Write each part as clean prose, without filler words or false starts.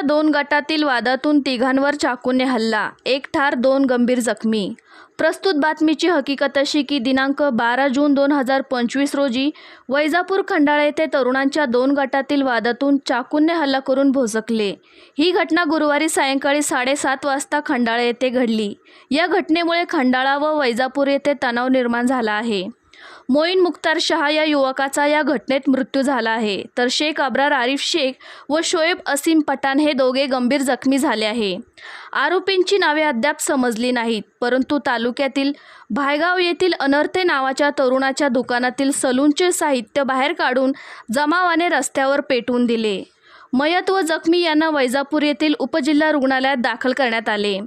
तरुणांच्या 2 गटातील वादातून तिघांवर चाकूने हल्ला, 1 ठार 2 गंभीर जखमी। प्रस्तुत बातमीची हकीकत अशी की दिनांक 12 जून 2025 रोजी वैजापूर खंडाळा येथे तरुणांच्या 2 गटातील वादातून चाकूने हल्ला करून भोसकले। ही घटना गुरुवारी सायंकाळी 7:30 वाजता खंडाळा येथे घडली। या घटनेमुळे खंडाळा व वैजापूर येथे तणाव निर्माण झाला आहे। मोईन मुख्तार शहा या युवकाचा या घटनेत मृत्यू झाला आहे, तर शेख अब्रार आरिफ शेख व शोएब असीम पठाण हे दोघे गंभीर जखमी झाले आहे। आरोपींची नावे अद्याप समजली नाहीत, परंतु तालुक्यातील भायगाव येथील अनर्थे नावाच्या तरुणाच्या दुकानातील सलूनचे साहित्य बाहेर काढून जमावाने रस्त्यावर पेटवून दिले। मयत व जखमी यांना वैजापूर येथील उपजिल्हा रुग्णालयात दाखल करण्यात आले।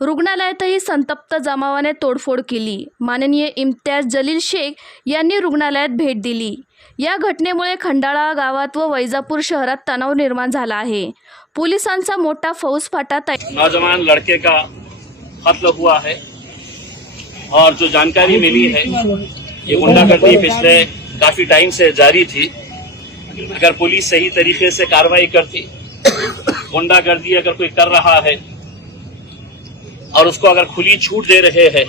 रुग्णालयातही संतप्त जमावाने तोडफोड केली। माननीय इम्तियाज जलील शेख यांनी रुग्णालयात भेट दिली। या घटनेमुळे खंडाळा गावात व वैजापूर शहरात तणाव निर्माण झाला आहे। पोलिसांचा मोठा फौजफाटा नौजवान लड़के का कत्ल हुआ है और जो जानकारी मिली है ये गुंडागर्दी पिछले काफी टाइम से जारी थी। अगर पुलिस सही तरीके से कार्रवाई करती, गुंडागर्दी अगर कोई कर रहा है और उसको अगर खुली छूट दे रहे हैं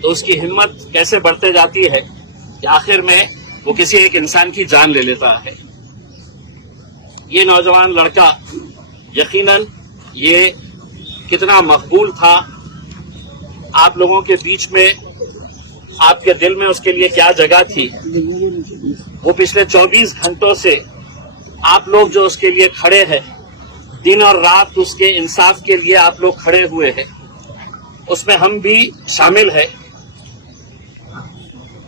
तो उसकी हिम्मत कैसे बढ़ते जाती है कि आखिर में वो किसी एक इंसान की जान ले लेता है। ये नौजवान लड़का यकीनन ये कितना मकबूल था, आप लोगों के बीच में, आपके दिल में उसके लिए क्या जगह थी, वो पिछले 24 घंटों से आप लोग जो उसके लिए खड़े हैं, दिन और रात उसके इंसाफ के लिए आप लोग खड़े हुए हैं, उसमें हम भी शामिल है।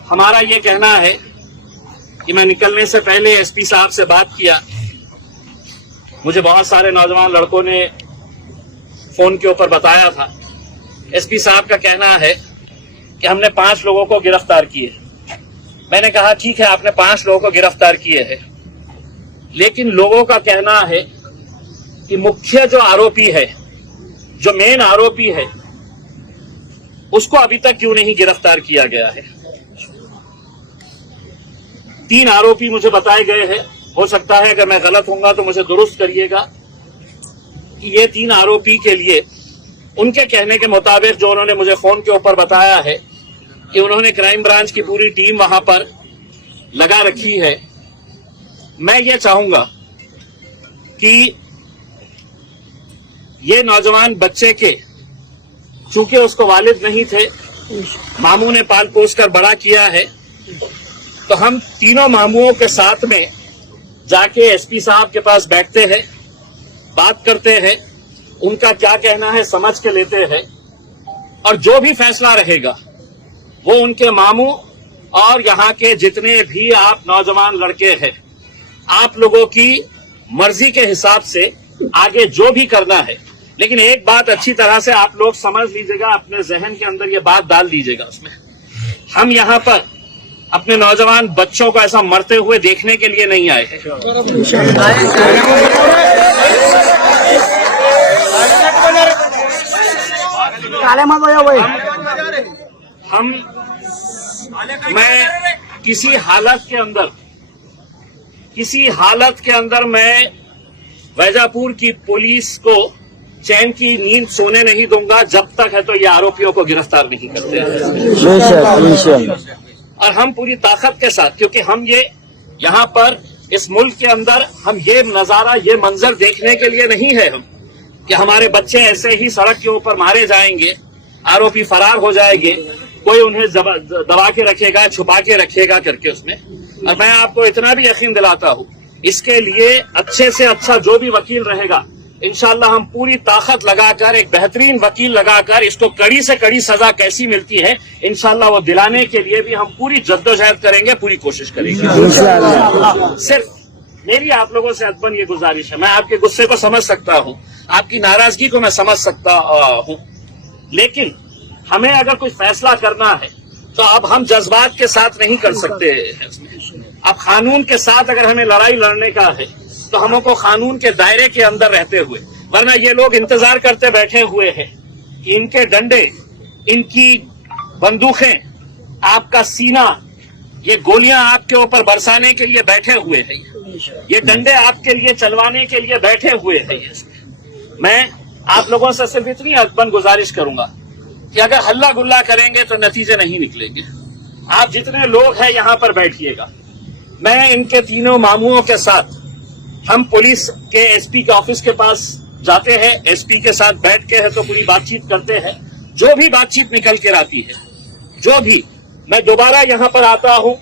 हमारा ये कहना है कि मैं निकलने से पहले एसपी साहब से बात किया। मुझे बहुत सारे नौजवान लड़कों ने फोन के ऊपर बताया था। एसपी साहब का कहना है कि हमने 5 लोगों को गिरफ्तार किए। मैंने कहा ठीक है, आपने 5 लोगों को गिरफ्तार किए हैं, लेकिन लोगों का कहना है कि मुख्य जो आरोपी है, जो मेन आरोपी है, उसको अभी तक क्यों नहीं गिरफ्तार किया गया है। 3 आरोपी मुझे बताए गए हैं। हो सकता है अगर मैं गलत होऊंगा तो मुझे दुरुस्त करिएगा कि ये 3 आरोपी के लिए उनके कहने के मुताबिक जो उन्होंने मुझे फोन के ऊपर बताया है कि उन्होंने क्राइम ब्रांच की पूरी टीम वहां पर लगा रखी है। मैं ये चाहूंगा कि ये नौजवान बच्चे के, चूंकि उसको वालिद नहीं थे, मामू ने पाल पोस कर बड़ा किया है, तो हम तीनों मामुओं के साथ में जाके एसपी साहब के पास बैठते हैं, बात करते हैं, उनका क्या कहना है समझ के लेते हैं, और जो भी फैसला रहेगा वो उनके मामू और यहाँ के जितने भी आप नौजवान लड़के हैं, आप लोगों की मर्जी के हिसाब से आगे जो भी करना है। लेकिन एक बात अच्छी तरह से आप लोग समझ लीजिएगा, अपने जहन के अंदर ये बात डाल दीजिएगा उसमें, हम यहाँ पर अपने नौजवान बच्चों को ऐसा मरते हुए देखने के लिए नहीं आए हैं। मैं किसी हालत के अंदर मैं वैजापुर की पुलिस को चैन की नींद सोने नहीं दूंगा जब तक है तो ये आरोपियों को गिरफ्तार नहीं करते हैं। और हम पूरी ताकत के साथ, क्योंकि हम ये यहाँ पर इस मुल्क के अंदर हम ये नजारा, ये मंजर देखने के लिए नहीं है हम कि हमारे बच्चे ऐसे ही सड़क के ऊपर मारे जाएंगे, आरोपी फरार हो जाएंगे, कोई उन्हें दबा के रखेगा, छुपा के रखेगा करके उसमें। और मैं आपको इतना भी यकीन दिलाता हूँ, इसके लिए अच्छे से अच्छा जो भी वकील रहेगा, इंशाल्लाह हम पूरी ताकत लगाकर, एक बेहतरीन वकील लगाकर, इसको कड़ी से कड़ी सजा कैसी मिलती है इंशाल्लाह वो दिलाने के लिए भी हम पूरी जद्दोजहद करेंगे, पूरी कोशिश करेंगे। सिर्फ मेरी आप लोगों से अदबन ये गुजारिश है, मैं आपके गुस्से को समझ सकता हूँ, आपकी नाराजगी को मैं समझ सकता हूँ, लेकिन हमें अगर कोई फैसला करना है तो अब हम जज्बात के साथ नहीं कर सकते। अब कानून के साथ अगर हमें लड़ाई लड़ने का है तो हमको कानून के दायरे के अंदर रहते हुए, वरना ये लोग इंतजार करते बैठे हुए हैं कि इनके डंडे, इनकी बंदूकें, आपका सीना ये गोलियां आपके ऊपर बरसाने के लिए बैठे हुए हैं, ये डंडे आपके लिए चलवाने के लिए बैठे हुए हैं। मैं आप लोगों से सिर्फ इतनी अदबन गुजारिश करूंगा कि अगर हल्ला गुल्ला करेंगे तो नतीजे नहीं निकलेंगे। आप जितने लोग हैं यहां पर बैठिएगा। मैं इनके तीनों मामुओं के साथ हम पुलिस के एसपी के ऑफिस के पास जाते हैं, एसपी के साथ बैठ के है तो पूरी बातचीत करते हैं। जो भी बातचीत निकल कर आती है, जो भी, मैं दोबारा यहां पर आता हूं।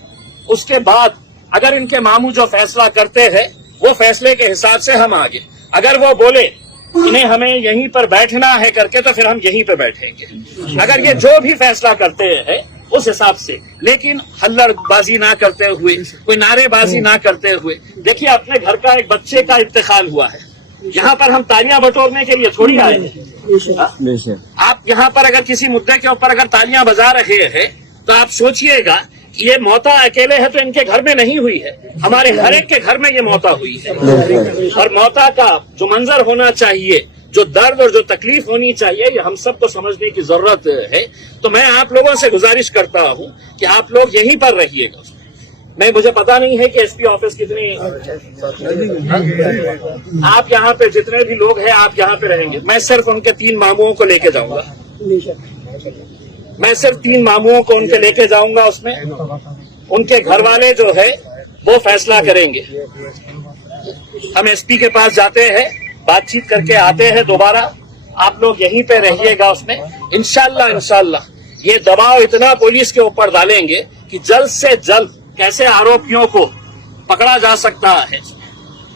उसके बाद अगर इनके मामू जो फैसला करते हैं वो फैसले के हिसाब से हम आगे, अगर वो बोले इन्हें हमें यहीं पर बैठना है करके तो फिर हम यहीं पर बैठेंगे। अगर ये जो भी फैसला करते हैं उस हिसाब से, लेकिन हल्लड़बाजी ना करते हुए, कोई नारेबाजी ना करते हुए। देखिए अपने घर का एक बच्चे का इंतकाल हुआ है, यहाँ पर हम तालियां बटोरने के लिए थोड़ी आए हैं। आप यहाँ पर अगर किसी मुद्दे के ऊपर अगर तालियां बजा रहे हैं तो आप सोचिएगा कि ये मौता अकेले है तो इनके घर में नहीं हुई है, हमारे हर एक के घर में ये मौता हुई है। और मौता का जो मंजर होना चाहिए, जो दर्द और जो तकलीफ होनी चाहिए, ये हम सबको समझने की जरूरत है। तो मैं आप लोगों से गुजारिश करता हूं कि आप लोग यहीं पर रहिएगा। मुझे पता नहीं है कि एसपी ऑफिस कितनी, आप यहाँ पे जितने भी लोग हैं आप यहाँ पे रहेंगे। मैं सिर्फ उनके 3 मामुओं को लेके जाऊंगा, मैं सिर्फ 3 मामुओं को उनके लेके जाऊंगा। उसमें उनके घर वाले जो है वो फैसला करेंगे। हम एसपी के पास जाते हैं, बातचीत करके आते हैं दोबारा। आप लोग यहीं पे रहिएगा। उसमें इंशाल्लाह ये दबाव इतना पुलिस के ऊपर डालेंगे कि जल्द से जल्द कैसे आरोपियों को पकड़ा जा सकता है।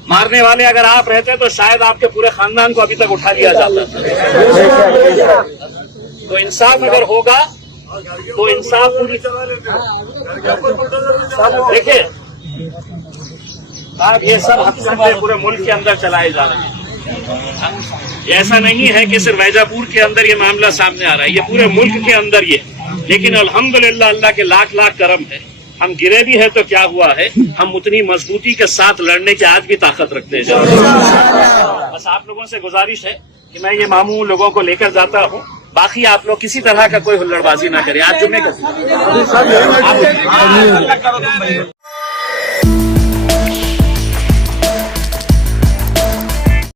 मारने वाले अगर आप रहते तो शायद आपके पूरे खानदान को अभी तक उठा लिया जाता। तो इंसाफ अगर होगा तो इंसाफ पूरी, देखिए अब ये सब हकीकत पूरे मुल्क के अंदर चलाए जा रहे हैं। ऐसा नहीं है कि सिर्फ वैजापुर के अंदर ये मामला सामने आ रहा है, ये पूरे मुल्क के अंदर ये। लेकिन अल्हम्दुलिल्लाह अल्लाह के लाख लाख करम है, हम गिरे भी है तो क्या हुआ है, हम उतनी मजबूती के साथ लड़ने की आज भी ताकत रखते हैं। बस आप लोगों से गुजारिश है कि मैं ये मामू लोगों को लेकर जाता हूँ। बाकी आप लोग किसी तरह का कोई हुल्लड़बाजी ना करें। आज जुम्मे का